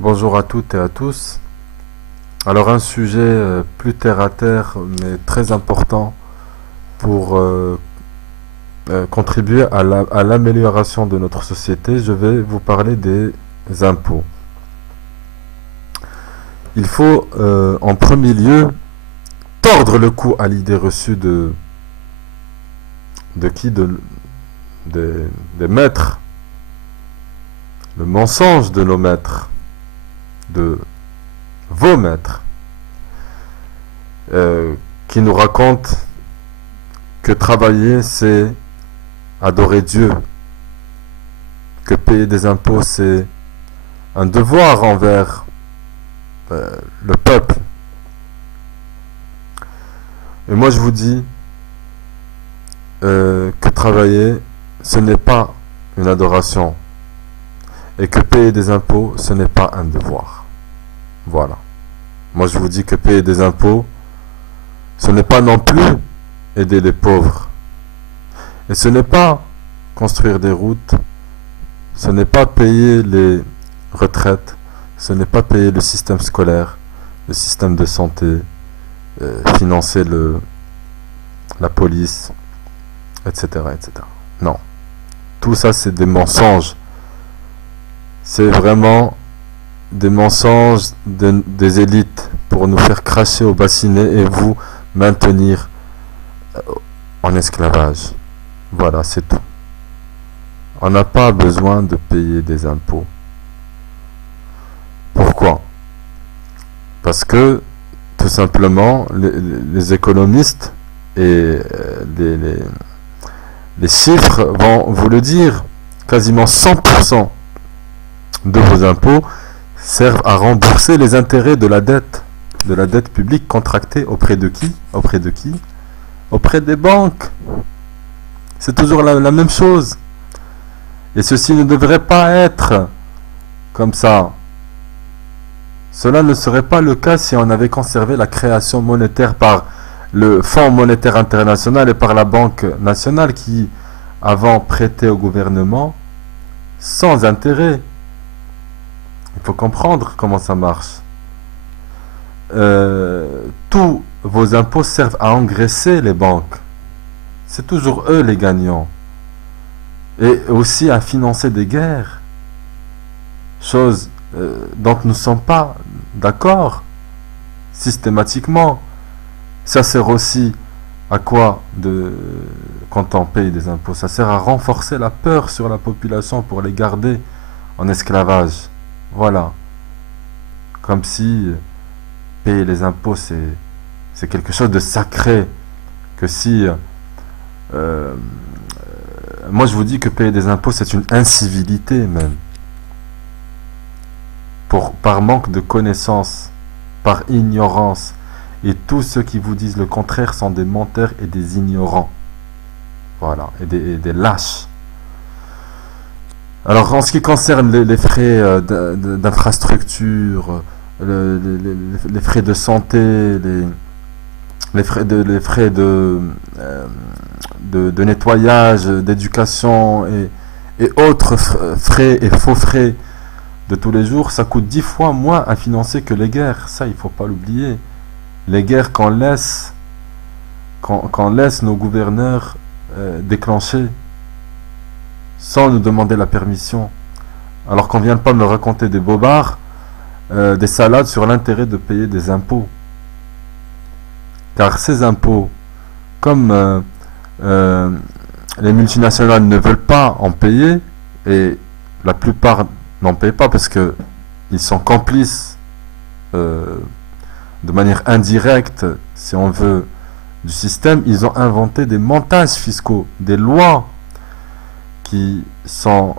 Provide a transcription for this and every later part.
Bonjour à toutes et à tous. Alors un sujet plus terre à terre mais très important pour contribuer à l'amélioration de notre société. Je vais vous parler des impôts. Il faut en premier lieu tordre le cou à l'idée reçue de qui des maîtres, le mensonge de nos maîtres, de vos maîtres, qui nous racontent que travailler c'est adorer Dieu, que payer des impôts c'est un devoir envers le peuple. Et moi je vous dis que travailler ce n'est pas une adoration et que payer des impôts ce n'est pas un devoir. Voilà. Moi je vous dis que payer des impôts ce n'est pas non plus aider les pauvres. Et ce n'est pas construire des routes, ce n'est pas payer les retraites, ce n'est pas payer le système scolaire, le système de santé, financer la police, etc., etc. Non. Tout ça, c'est des mensonges. C'est vraiment des mensonges des élites pour nous faire cracher au bassinet et vous maintenir en esclavage. Voilà, c'est tout. On n'a pas besoin de payer des impôts. Pourquoi? Parce que, tout simplement, les économistes et les chiffres vont vous le dire. Quasiment 100% de vos impôts servent à rembourser les intérêts de la dette publique contractée auprès de qui? Auprès de qui? Auprès des banques. C'est toujours la même chose. Et ceci ne devrait pas être comme ça. Cela ne serait pas le cas si on avait conservé la création monétaire par le Fonds monétaire international et par la Banque nationale qui, avant, prêtait au gouvernement sans intérêt. Il faut comprendre comment ça marche. Tous vos impôts servent à engraisser les banques. C'est toujours eux les gagnants. Et aussi à financer des guerres. Chose dont nous ne sommes pas d'accord systématiquement. Ça sert aussi à quoi quand on paye des impôts? Ça sert à renforcer la peur sur la population pour les garder en esclavage. Voilà. Comme si payer les impôts c'est quelque chose de sacré. Que si moi je vous dis que payer des impôts c'est une incivilité même. Par manque de connaissances, par ignorance. Et tous ceux qui vous disent le contraire sont des menteurs et des ignorants. Voilà, et des lâches. Alors en ce qui concerne les frais d'infrastructure, les frais de santé, les frais de nettoyage, d'éducation et autres frais et faux frais de tous les jours, ça coûte 10 fois moins à financer que les guerres. Ça, il ne faut pas l'oublier. Les guerres qu'on laisse nos gouverneurs déclencher sans nous demander la permission. Alors qu'on ne vient pas me raconter des bobards, des salades sur l'intérêt de payer des impôts. Car ces impôts, comme les multinationales ne veulent pas en payer, et la plupart n'en payent pas parce qu'ils sont complices de manière indirecte, si on veut, du système, ils ont inventé des montages fiscaux, des lois qui sont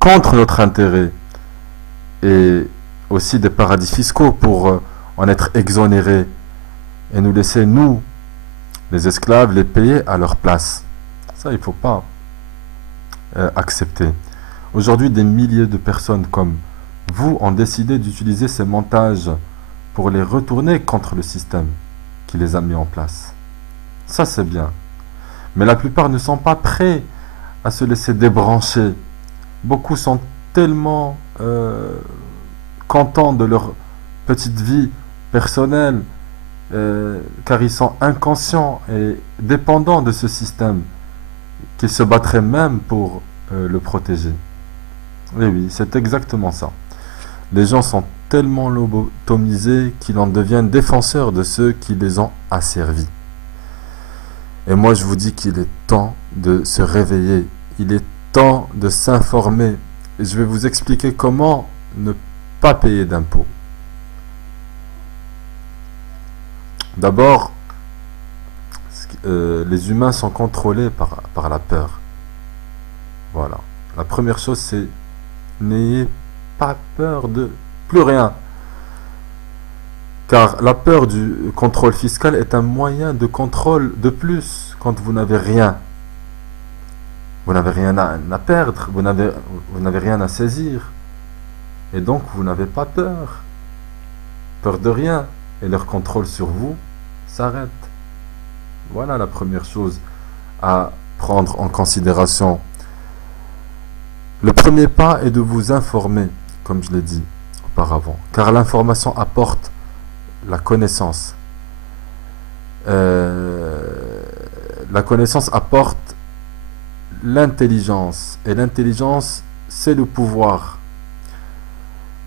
contre notre intérêt et aussi des paradis fiscaux pour en être exonérés et nous laisser, nous, les esclaves, les payer à leur place. Ça, il ne faut pas accepter. Aujourd'hui, des milliers de personnes comme vous ont décidé d'utiliser ces montages pour les retourner contre le système qui les a mis en place. Ça, c'est bien. Mais la plupart ne sont pas prêts à se laisser débrancher. Beaucoup sont tellement contents de leur petite vie personnelle, car ils sont inconscients et dépendants de ce système, qu'ils se battraient même pour le protéger. Et oui, c'est exactement ça. Les gens sont tellement lobotomisés qu'ils en deviennent défenseurs de ceux qui les ont asservis. Et moi, je vous dis qu'il est temps de se réveiller. Il est temps de s'informer. Et je vais vous expliquer comment ne pas payer d'impôts. D'abord, les humains sont contrôlés par la peur. Voilà. La première chose, c'est n'ayez pas peur de plus rien. Car la peur du contrôle fiscal est un moyen de contrôle de plus quand vous n'avez rien. Vous n'avez rien à perdre, vous n'avez rien à saisir. Et donc vous n'avez pas peur. Peur de rien. Et leur contrôle sur vous s'arrête. Voilà la première chose à prendre en considération. Le premier pas est de vous informer, comme je l'ai dit auparavant. Car l'information apporte la connaissance. La connaissance apporte l'intelligence. Et l'intelligence, c'est le pouvoir.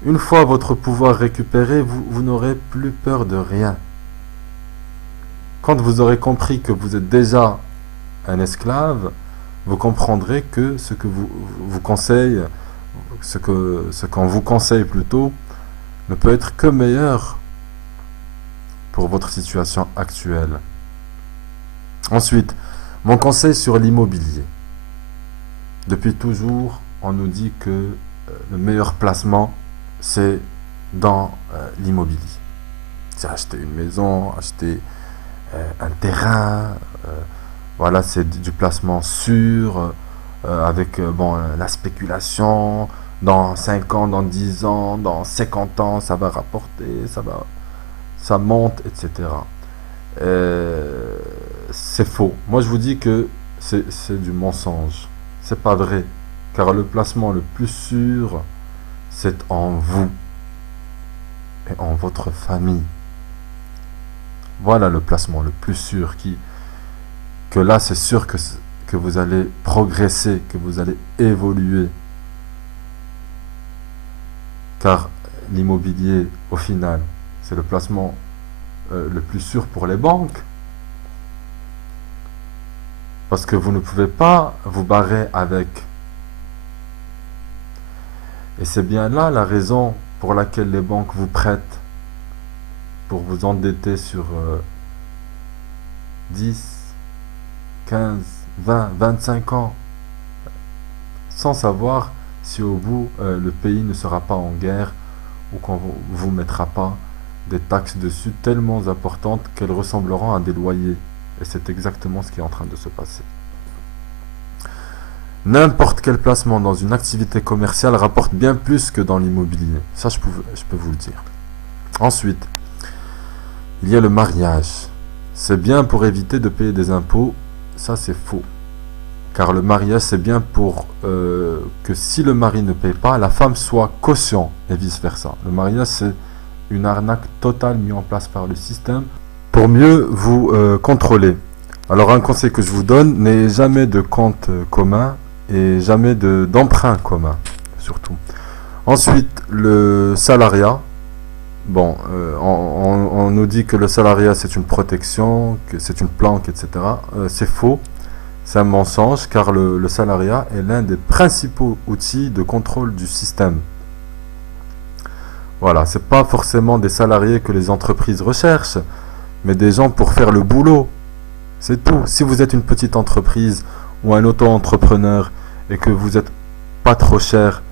Une fois votre pouvoir récupéré, vous n'aurez plus peur de rien. Quand vous aurez compris que vous êtes déjà un esclave, vous comprendrez que ce que vous conseille, ce qu'on vous conseille plutôt, ne peut être que meilleur pour votre situation actuelle. Ensuite, mon conseil sur l'immobilier. Depuis toujours, on nous dit que le meilleur placement, c'est dans l'immobilier. C'est acheter une maison, acheter un terrain, voilà, c'est du placement sûr, avec la spéculation, dans 5 ans, dans 10 ans, dans 50 ans, ça va rapporter, ça monte, etc. C'est faux. Moi, je vous dis que c'est du mensonge. C'est pas vrai. Car le placement le plus sûr, c'est en vous et en votre famille. Voilà le placement le plus sûr que là, c'est sûr que vous allez progresser, que vous allez évoluer. Car l'immobilier, au final, c'est le placement le plus sûr pour les banques. Parce que vous ne pouvez pas vous barrer avec. Et c'est bien là la raison pour laquelle les banques vous prêtent pour vous endetter sur 10, 15, 20, 25 ans, sans savoir si au bout le pays ne sera pas en guerre ou qu'on ne vous mettra pas des taxes dessus tellement importantes qu'elles ressembleront à des loyers. Et c'est exactement ce qui est en train de se passer. N'importe quel placement dans une activité commerciale rapporte bien plus que dans l'immobilier. Ça, je peux vous le dire. Ensuite, il y a le mariage. C'est bien pour éviter de payer des impôts. Ça, c'est faux. Car le mariage, c'est bien pour que si le mari ne paye pas, la femme soit caution et vice-versa. Le mariage, c'est une arnaque totale mise en place par le système pour mieux vous contrôler. Alors, un conseil que je vous donne, n'ayez jamais de compte commun et jamais d'emprunt commun, surtout. Ensuite, le salariat. Bon, on nous dit que le salariat, c'est une protection, que c'est une planque, etc. C'est faux. C'est un mensonge, car le salariat est l'un des principaux outils de contrôle du système. Voilà, c'est pas forcément des salariés que les entreprises recherchent, mais des gens pour faire le boulot. C'est tout. Si vous êtes une petite entreprise ou un auto-entrepreneur et que vous n'êtes pas trop cher,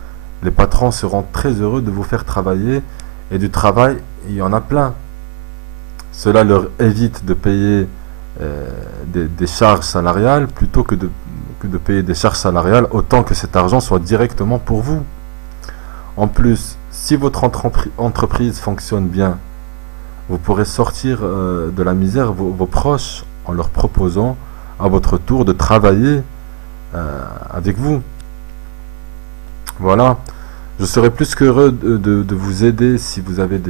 les patrons seront très heureux de vous faire travailler, et du travail, il y en a plein. Cela leur évite de payer des charges salariales plutôt que de payer des charges salariales, autant que cet argent soit directement pour vous. En plus, si votre entreprise fonctionne bien, vous pourrez sortir de la misère vos proches en leur proposant à votre tour de travailler avec vous. Voilà. Je serais plus qu'heureux de vous aider si vous avez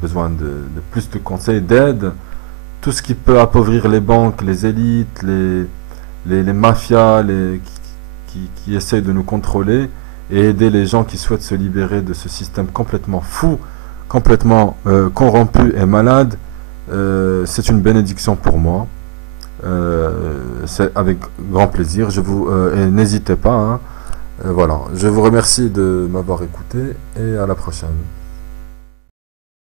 besoin de plus de conseils, d'aide. Tout ce qui peut appauvrir les banques, les élites, les mafias qui essayent de nous contrôler et aider les gens qui souhaitent se libérer de ce système complètement fou, complètement corrompu et malade. C'est une bénédiction pour moi. C'est avec grand plaisir. Et n'hésitez pas, hein. Voilà. Je vous remercie de m'avoir écouté et à la prochaine.